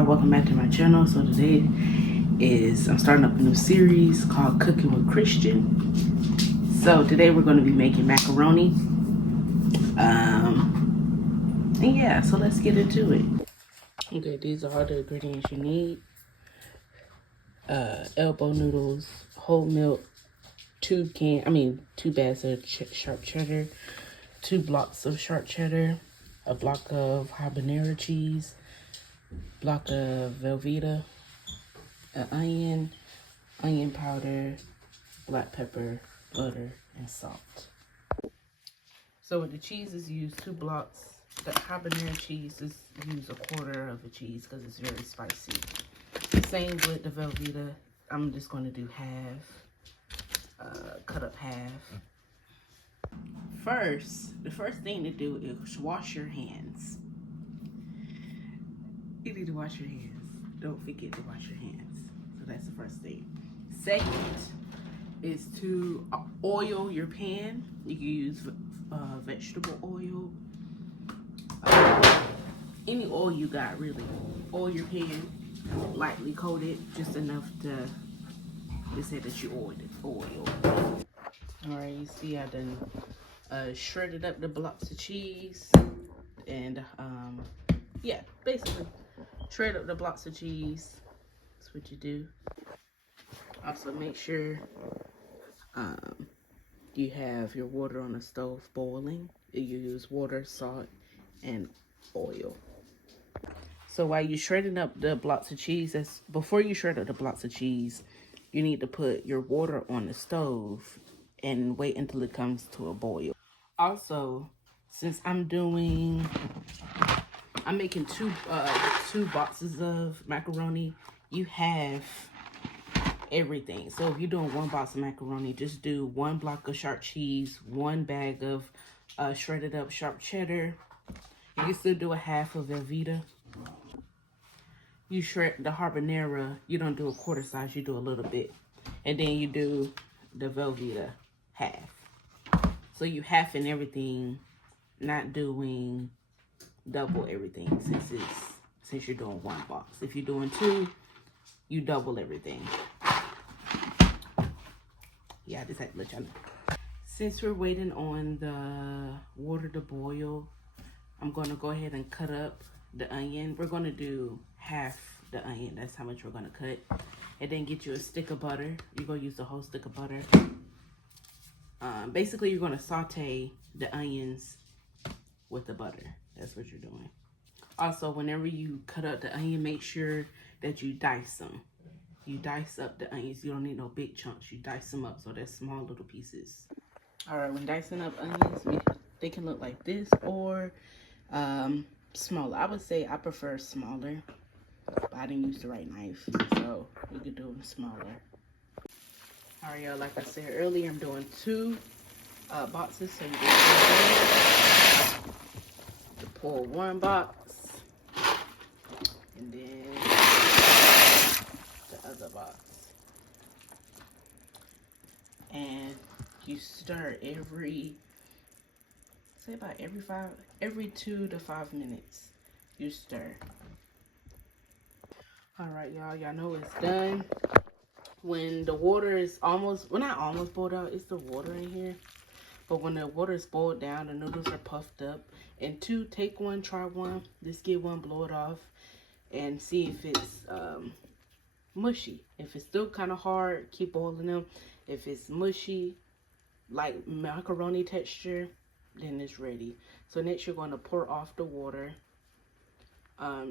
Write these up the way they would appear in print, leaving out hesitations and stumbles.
y'all, welcome back to my channel. So today I'm starting up a new series called Cooking with Christian. So today we're going to be making macaroni. And yeah, so let's get into it. Okay, these are all the ingredients you need. Elbow noodles, whole milk, two bags of sharp cheddar, 2 blocks of sharp cheddar, a block of habanero cheese, block of Velveeta, an onion powder, black pepper, butter, and salt. So with the cheeses, use 2 blocks. The habanero cheese is use 1/4 of a cheese because it's very spicy. Same with the Velveeta. I'm just going to do half, cut up half. The first thing to do is wash your hands. You need to wash your hands. Don't forget to wash your hands. So that's the first thing. Second is to oil your pan. You can use vegetable oil. Any oil you got, really. Oil your pan, lightly coat it, just enough to say that you oiled it. Alright, you see I done shredded up the blocks of cheese. And yeah, basically shred up the blocks of cheese. That's what you do. Also make sure you have your water on the stove boiling. You use water, salt, and oil. So while you're shredding up the blocks of cheese, before you shred up the blocks of cheese, you need to put your water on the stove and wait until it comes to a boil. Also, since I'm making two boxes of macaroni, you have everything. So if you're doing 1 box of macaroni, just do 1 block of sharp cheese, 1 bag of shredded up sharp cheddar. You can still do a half of Velveeta. You shred the habanero, you don't do a 1/4 size, you do a little bit. And then you do the Velveeta half. So you halving everything, not doing double everything since you're doing 1 box. If you're doing 2, you double everything. Yeah, I just had to let y'all know. Since we're waiting on the water to boil, I'm going to go ahead and cut up the onion. We're going to do half the onion. That's how much we're going to cut. And then get you a stick of butter. You're going to use the whole stick of butter. Basically, you're going to saute the onions with the butter. That's what you're doing. Also, whenever you cut up the onion, make sure that you dice them. You dice up the onions. You don't need no big chunks. You dice them up so they're small little pieces. Alright, when dicing up onions, they can look like this or smaller. I would say I prefer smaller, but I didn't use the right knife, so we could do them smaller. Alright, y'all, like I said earlier, I'm doing 2 boxes, so you can pour 1 box, and then the other box. And you stir every 2 to 5 minutes. You stir. Alright, y'all know it's done. When the water is not almost boiled out, it's the water in here. But when the water is boiled down, the noodles are puffed up. And 2, take 1, try 1. Just get 1, blow it off, and see if it's mushy. If it's still kind of hard, keep boiling them. If it's mushy, like macaroni texture, then it's ready. So next you're going to pour off the water.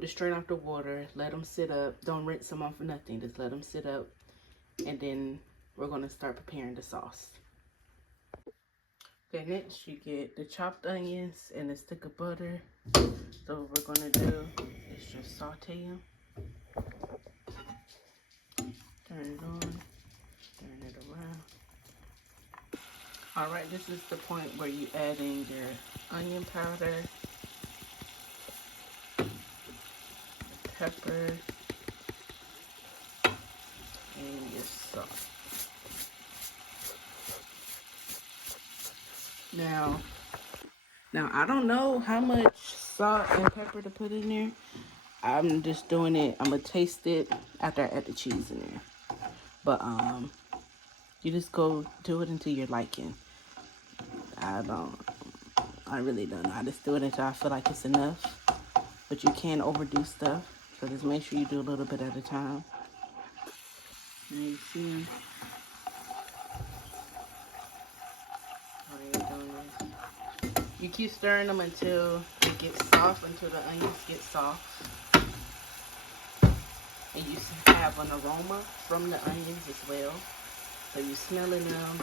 Just strain off the water, let them sit up. Don't rinse them off or nothing, just let them sit up. And then we're going to start preparing the sauce. Okay, next you get the chopped onions and a stick of butter. So what we're going to do is just saute them. Turn it on, turn it around. Alright, this is the point where you add in your onion powder, pepper, and your salt. Now I don't know how much salt and pepper to put in there. I'm just doing it. I'm gonna taste it after I add the cheese in there. But you just go do it until you're liking. I really don't know. I just do it until I feel like it's enough. But you can't overdo stuff. So just make sure you do a little bit at a time. And you see how they're doing this. You keep stirring them until it gets soft, until the onions get soft. And you have an aroma from the onions as well. So you're smelling them,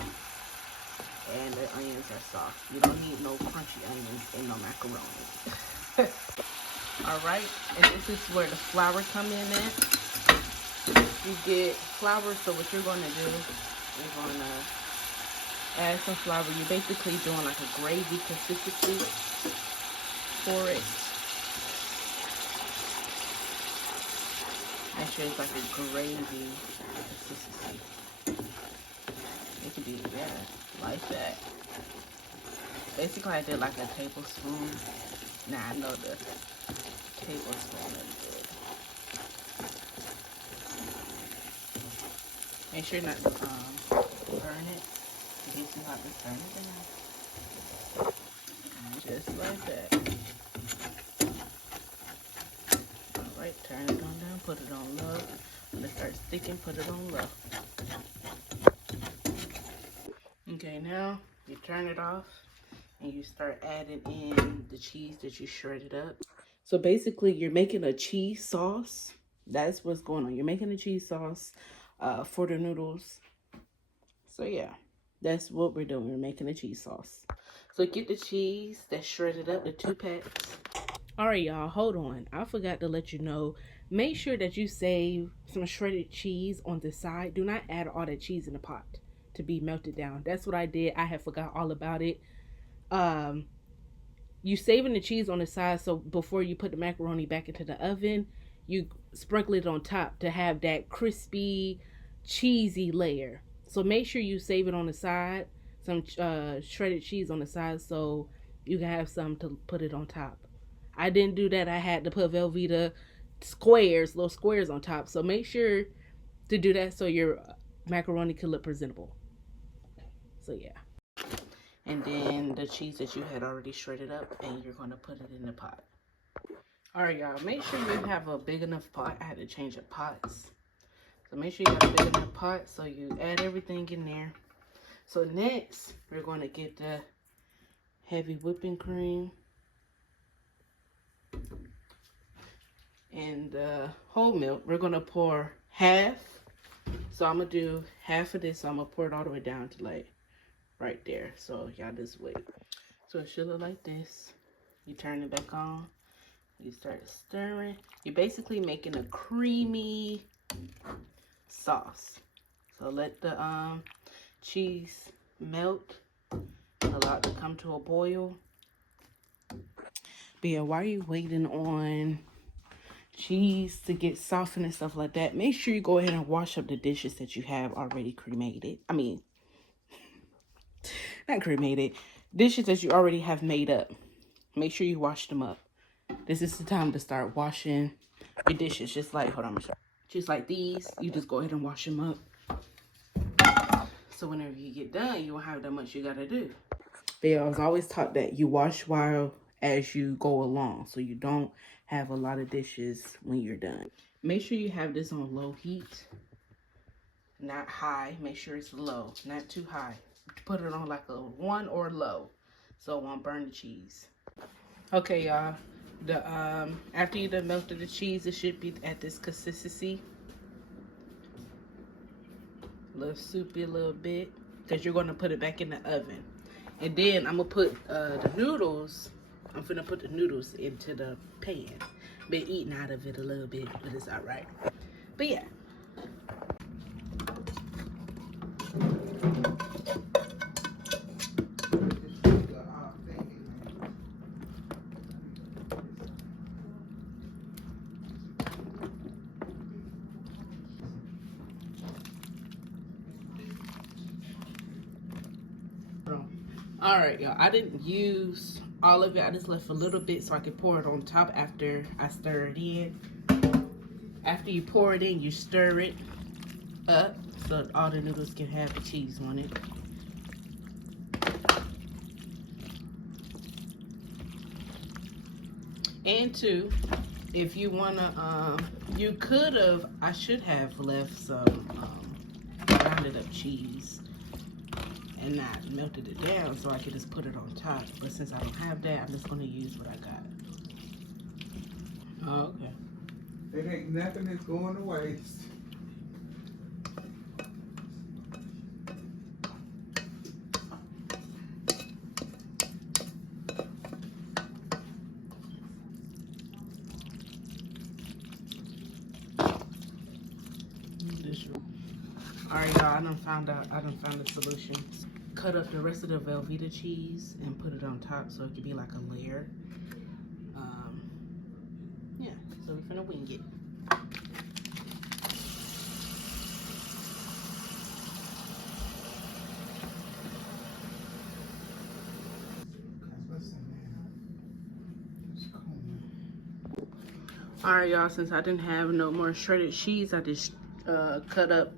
and the onions are soft. You don't need no crunchy onions in no macaroni. Alright, and this is where the flour come in at. You get flour, so what you're going to do, you're going to add some flour. You're basically doing like a gravy consistency for it. Make sure it's like a gravy consistency. It could be, yeah, like that. Basically, I did like a tablespoon. Nah, I know the tablespoon is good. Make sure not to burn it. It gets you hot to turn it down. And just like that. Alright, turn it on down, put it on low. When it starts sticking, put it on low. Okay, now you turn it off and you start adding in the cheese that you shredded up. So basically, you're making a cheese sauce. That's what's going on. You're making a cheese sauce for the noodles. So yeah, that's what we're doing. We're making a cheese sauce. So get the cheese that's shredded up, the 2 packs. All right, y'all, hold on. I forgot to let you know. Make sure that you save some shredded cheese on the side. Do not add all that cheese in the pot to be melted down. That's what I did. I had forgot all about it. You saving the cheese on the side, so before you put the macaroni back into the oven, you sprinkle it on top to have that crispy, cheesy layer. So make sure you save it on the side, some shredded cheese on the side, so you can have some to put it on top. I didn't do that. I had to put Velveeta squares, little squares on top. So make sure to do that so your macaroni can look presentable. So yeah. And then the cheese that you had already shredded up, and you're going to put it in the pot. All right, y'all, make sure you have a big enough pot. I had to change the pots. So make sure you have a big enough pot so you add everything in there. So next, we're going to get the heavy whipping cream and the whole milk. We're going to pour half. So I'm going to do half of this. So I'm going to pour it all the way down to like right there. So y'all just wait. So it should look like this. You turn it back on. You start stirring. You're basically making a creamy sauce. So let the cheese melt. Allow it to come to a boil. But yeah, while you're waiting on cheese to get softened and stuff like that, make sure you go ahead and wash up the dishes that you have already cremated. I mean, not cremated, dishes that you already have made up. Make sure you wash them up. This is the time to start washing your dishes. Just like, hold on, just like these, you just go ahead and wash them up. So whenever you get done, you won't have that much you gotta do. But yeah, I was always taught that you wash while as you go along, so you don't have a lot of dishes when you're done. Make sure you have this on low heat, not high. Make sure it's low, not too high. Put it on like a 1 or low, so it won't burn the cheese. Okay, y'all. The after you done melted the cheese, it should be at this consistency. A little soupy, a little bit, because you're gonna put it back in the oven. And then I'm gonna put the noodles. I'm gonna put the noodles into the pan. Been eating out of it a little bit, but it's all right. But yeah. All right, y'all, I didn't use all of it. I just left a little bit so I could pour it on top after I stir it in. After you pour it in, you stir it up so all the noodles can have the cheese on it. And two, if you wanna, you could have, I should have left some grounded up cheese and not melted it down so I could just put it on top. But since I don't have that, I'm just gonna use what I got. Oh, okay. It ain't nothing that's going to waste. Alright, y'all, I done found the solution. Cut up the rest of the Velveeta cheese and put it on top so it could be like a layer. Yeah, so we're finna wing it. Alright, y'all, since I didn't have no more shredded cheese, I just cut up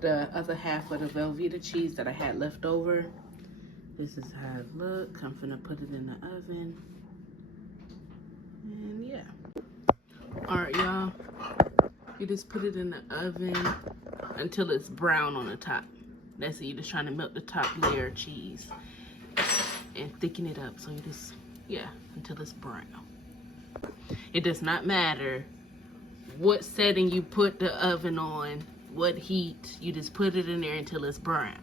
the other half of the Velveeta cheese that I had left over. This is how it looks. I'm finna put it in the oven. And yeah. Alright, y'all. You just put it in the oven until it's brown on the top. That's it. You're just trying to melt the top layer of cheese and thicken it up. So you just, yeah, until it's brown. It does not matter what setting you put the oven on, what heat. You just put it in there until it's brown.